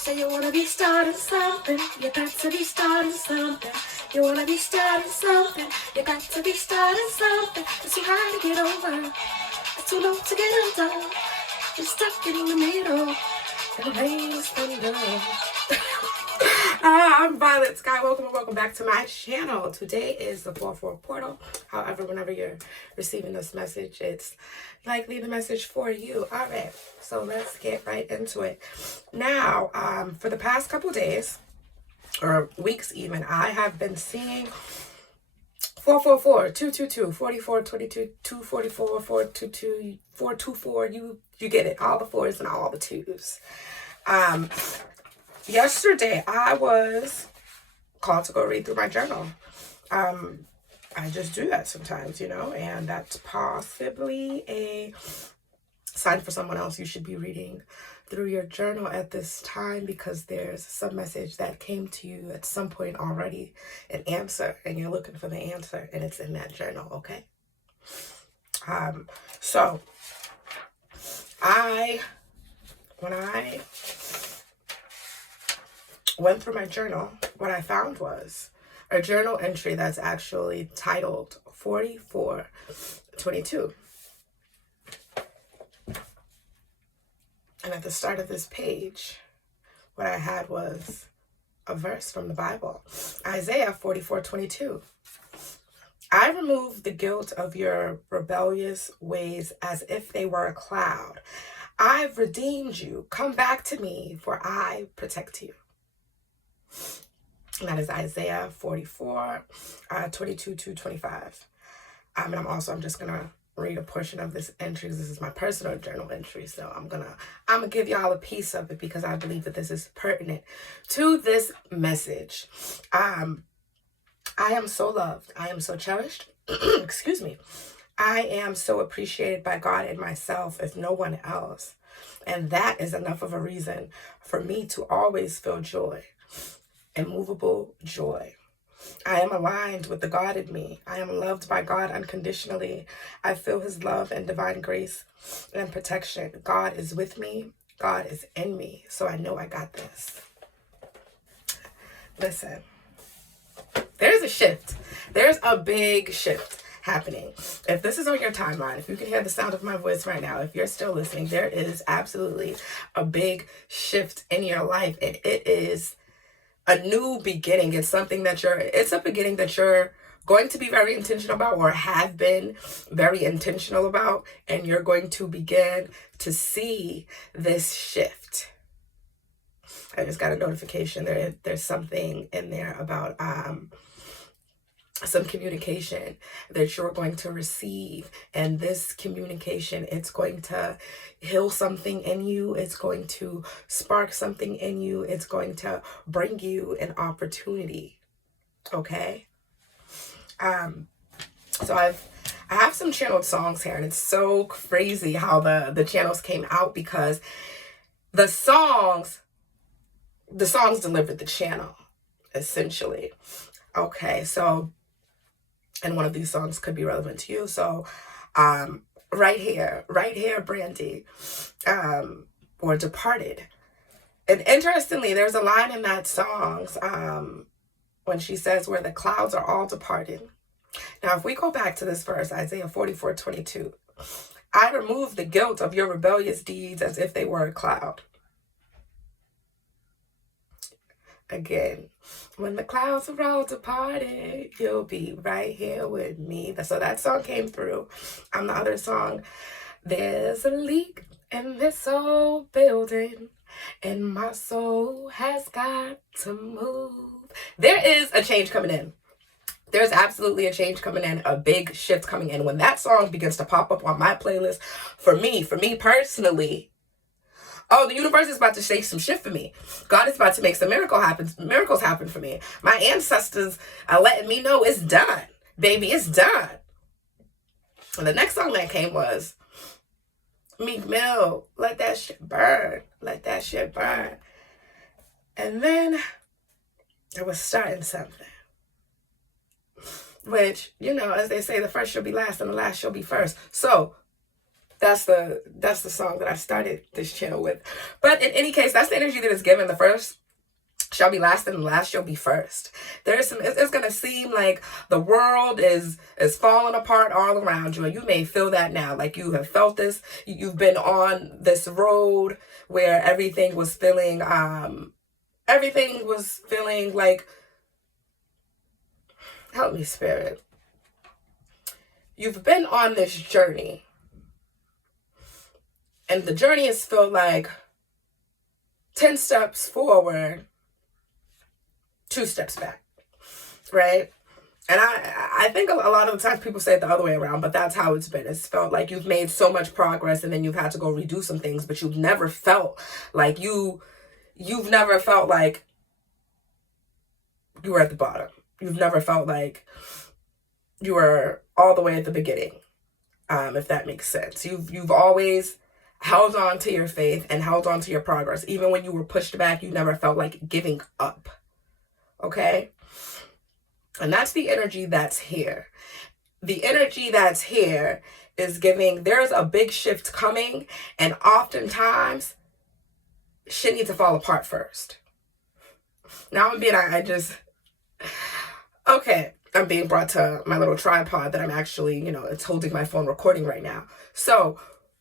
So you wanna be starting something, you got to be starting something. You wanna be starting something, you got to be starting something. It's too high to get over, it's too low to get under. You're stuck in the middle, and the pain is thunder. I'm Violet Sky. Welcome and welcome back to my channel. Today is the 4/4 portal. However, whenever you're receiving this message, it's likely the message for you. All right, so let's get right into it. Now, for the past couple days, or weeks even, I have been seeing 444, 222, 44, 22, 244, 422, 424. You get it. All the fours and all the twos. Yesterday, I was called to go read through my journal. I just do that sometimes, and that's possibly a sign for someone else. You should be reading through your journal at this time because there's some message that came to you at some point already, an answer, and you're looking for the answer, and it's in that journal, okay? So when I went through my journal, what I found was a journal entry that's actually titled 4422. And at the start of this page, what I had was a verse from the Bible, Isaiah 44:22. I remove the guilt of your rebellious ways as if they were a cloud. I've redeemed you. Come back to me, for I protect you. And that is Isaiah 44, 22 to 25. And I'm just going to read a portion of this entry. This is my personal journal entry. So I'm going to give y'all a piece of it because I believe that this is pertinent to this message. I am so loved. I am so cherished. Excuse me. I am so appreciated by God and myself, if no one else. And that is enough of a reason for me to always feel joy. Immovable joy. I am aligned with the God in me. I am loved by God unconditionally. I feel his love and divine grace and protection. God is with me. God is in me. So I know I got this. Listen, there's a shift. There's a big shift happening. If this is on your timeline, if you can hear the sound of my voice right now, if you're still listening, there is absolutely a big shift in your life. And it is a new beginning. It's a beginning that you're going to be very intentional about, or have been very intentional about, and you're going to begin to see this shift. I just got a notification. There's something in there about some communication that you're going to receive, and this communication, it's going to heal something in you. It's going to spark something in you. It's going to bring you an opportunity. Okay. So I have some channeled songs here, and it's so crazy how the channels came out because the songs delivered the channel, essentially. Okay, so, and one of these songs could be relevant to you. So, right here, Brandy, or Departed. And interestingly, there's a line in that song, when she says, where the clouds are all departed. Now, if we go back to this verse, Isaiah 44:22, I remove the guilt of your rebellious deeds as if they were a cloud. Again, when the clouds are all departed, you'll be right here with me. So that song came through. On the other song, there's a leak in this old building, and my soul has got to move. There is a change coming in. There's absolutely a change coming in, a big shift coming in. When that song begins to pop up on my playlist, for me personally, oh, the universe is about to say some shit for me. God is about to make some miracles happen for me. My ancestors are letting me know it's done. Baby, it's done. And the next song that came was Meek Mill, Let That Shit Burn. Let That Shit Burn. And then I was starting something. Which, as they say, the first shall be last and the last shall be first. So That's the song that I started this channel with. But in any case, that's the energy that is given. The first shall be last and the last shall be first. There's some, it's going to seem like the world is falling apart all around you, and you may feel that now. Like you have felt this. You've been on this road where everything was feeling like, help me, Spirit. You've been on this journey, and the journey has felt like 10 steps forward, 2 steps back, right? And I think a lot of the times people say it the other way around, but that's how it's been. It's felt like you've made so much progress, and then you've had to go redo some things, but you've never felt like you've never felt like you were at the bottom. You've never felt like you were all the way at the beginning, if that makes sense. You've always held on to your faith and held on to your progress. Even when you were pushed back, you never felt like giving up. Okay? And that's the energy that's here. The energy that's here is giving, there's a big shift coming, and oftentimes shit needs to fall apart first. Now I'm being brought to my little tripod that I'm actually, it's holding my phone recording right now. So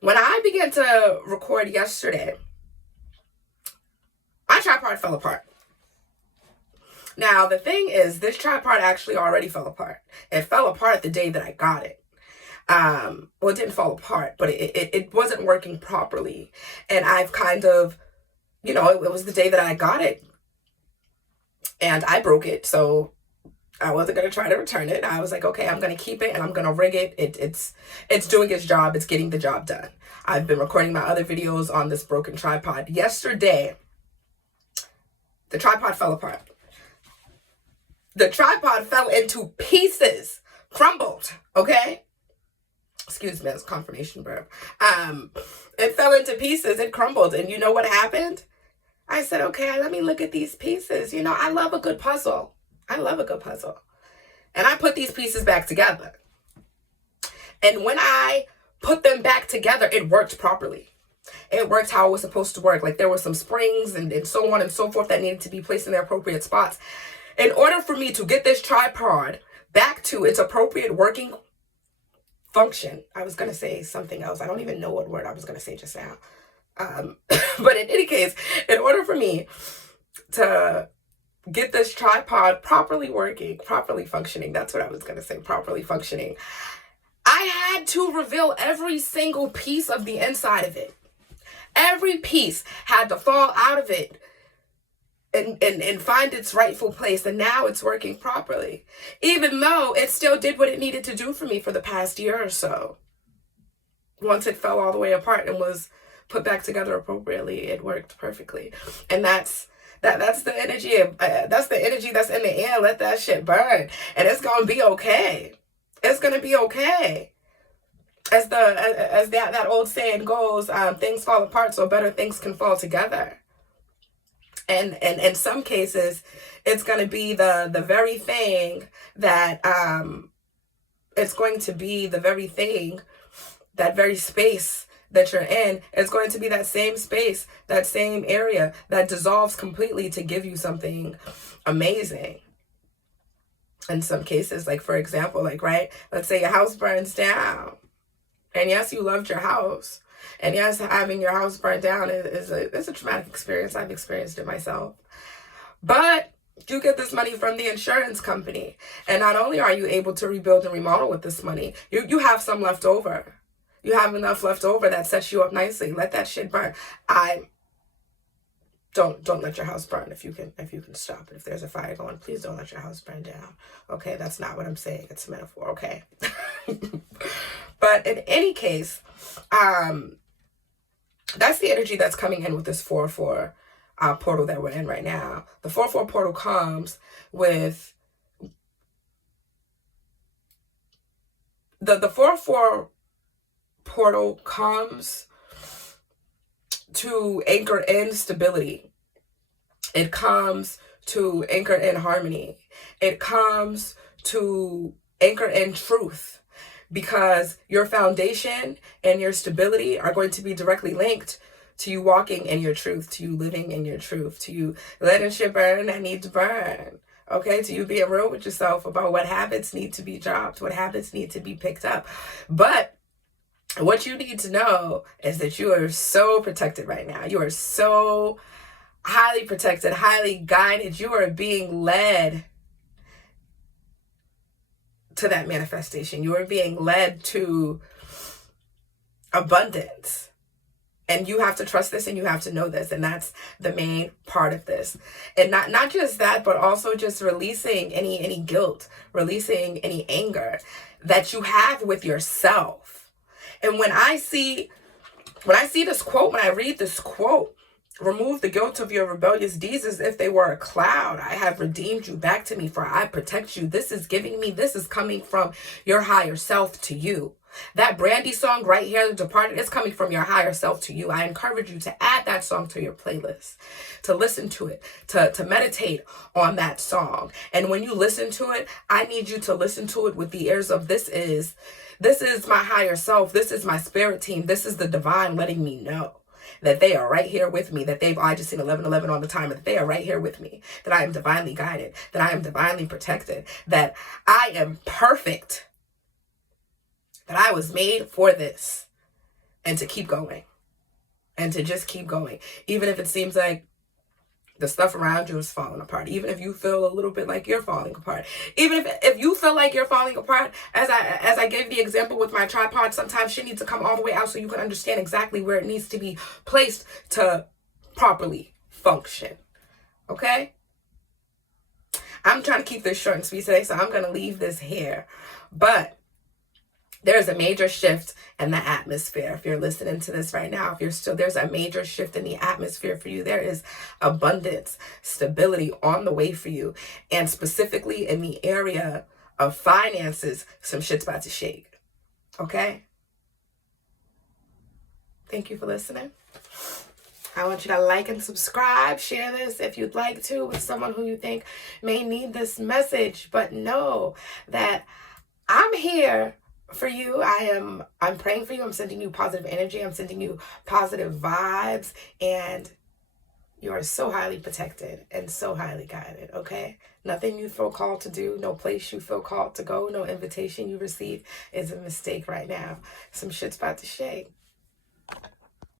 when I began to record yesterday, my tripod fell apart. Now, the thing is, this tripod actually already fell apart. It fell apart the day that I got it. Well, it didn't fall apart, but it wasn't working properly. And I've kind of, it was the day that I got it, and I broke it. So I wasn't going to try to return it. I was like, okay, I'm going to keep it and I'm going to rig it. It's doing its job. It's getting the job done. I've been recording my other videos on this broken tripod. Yesterday, the tripod fell apart. The tripod fell into pieces, crumbled, okay? Excuse me, that's a confirmation verb. It fell into pieces, it crumbled, and you know what happened? I said, okay, let me look at these pieces. I love a good puzzle. And I put these pieces back together. And when I put them back together, it worked properly. It worked how it was supposed to work. Like there were some springs and so on and so forth that needed to be placed in their appropriate spots. In order for me to get this tripod back to its appropriate working function, I was going to say something else. I don't even know what word I was going to say just now. But in any case, in order for me to get this tripod properly working, properly functioning, that's what I was going to say, properly functioning, I had to reveal every single piece of the inside of it. Every piece had to fall out of it and find its rightful place, and now it's working properly, even though it still did what it needed to do for me for the past year or so. Once it fell all the way apart and was put back together appropriately, it worked perfectly. And that's the energy that's the energy that's in the air. Let that shit burn, and it's gonna be okay. It's gonna be okay. As that old saying goes, things fall apart so better things can fall together. And in some cases, it's going to be the very thing that it's going to be the very thing, that very space that you're in. It's going to be that same space, that same area that dissolves completely to give you something amazing. In some cases, like for example, right, let's say your house burns down, and yes, you loved your house. And yes, having your house burned down is a traumatic experience. I've experienced it myself. But you get this money from the insurance company. And not only are you able to rebuild and remodel with this money, you have some left over. You have enough left over that sets you up nicely. Let that shit burn. Don't let your house burn if you can stop it. If there's a fire going, please don't let your house burn down. Okay, that's not what I'm saying. It's a metaphor, okay? But in any case, that's the energy that's coming in with this 4/4 portal that we're in right now. The 4/4 portal comes with the 4/4 portal comes to anchor in stability. It comes to anchor in harmony. It comes to anchor in truth. because your foundation and your stability are going to be directly linked to you walking in your truth, to you living in your truth, to you letting shit burn that needs to burn. Okay, to you being real with yourself about what habits need to be dropped, what habits need to be picked up. But what you need to know is that you are so protected right now. You are so highly protected, highly guided. You are being led to that manifestation. You are being led to abundance. And you have to trust this, and you have to know this. And that's the main part of this. And not just that, but also just releasing any guilt, releasing any anger that you have with yourself. And when I see this quote, when I read this quote, remove the guilt of your rebellious deeds as if they were a cloud. I have redeemed you back to me, for I protect you. This is coming from your higher self to you. That Brandy song right here, The Departed, is coming from your higher self to you. I encourage you to add that song to your playlist, to listen to it, to meditate on that song. And when you listen to it, I need you to listen to it with the ears of this is my higher self. This is my spirit team. This is the divine letting me know that they are right here with me, I just seen 1111 all the time, that they are right here with me, that I am divinely guided, that I am divinely protected, that I am perfect, that I was made for this, and to keep going, and to just keep going, even if it seems like the stuff around you is falling apart, even if you feel a little bit like you're falling apart, even if you feel like you're falling apart, as I gave the example with my tripod, sometimes shit needs to come all the way out so you can understand exactly where it needs to be placed to properly function. Okay? I'm trying to keep this short and sweet today, so I'm going to leave this here. But there's a major shift in the atmosphere. If you're listening to this right now, there's a major shift in the atmosphere for you. There is abundance, stability on the way for you. And specifically in the area of finances, some shit's about to shake. Okay? Thank you for listening. I want you to like and subscribe. Share this if you'd like to with someone who you think may need this message. But know that I'm here for you. I'm praying for you. I'm sending you positive energy. I'm sending you positive vibes. And you are so highly protected and so highly guided, okay? Nothing you feel called to do, no place you feel called to go, no invitation you receive is a mistake right now. Some shit's about to shake.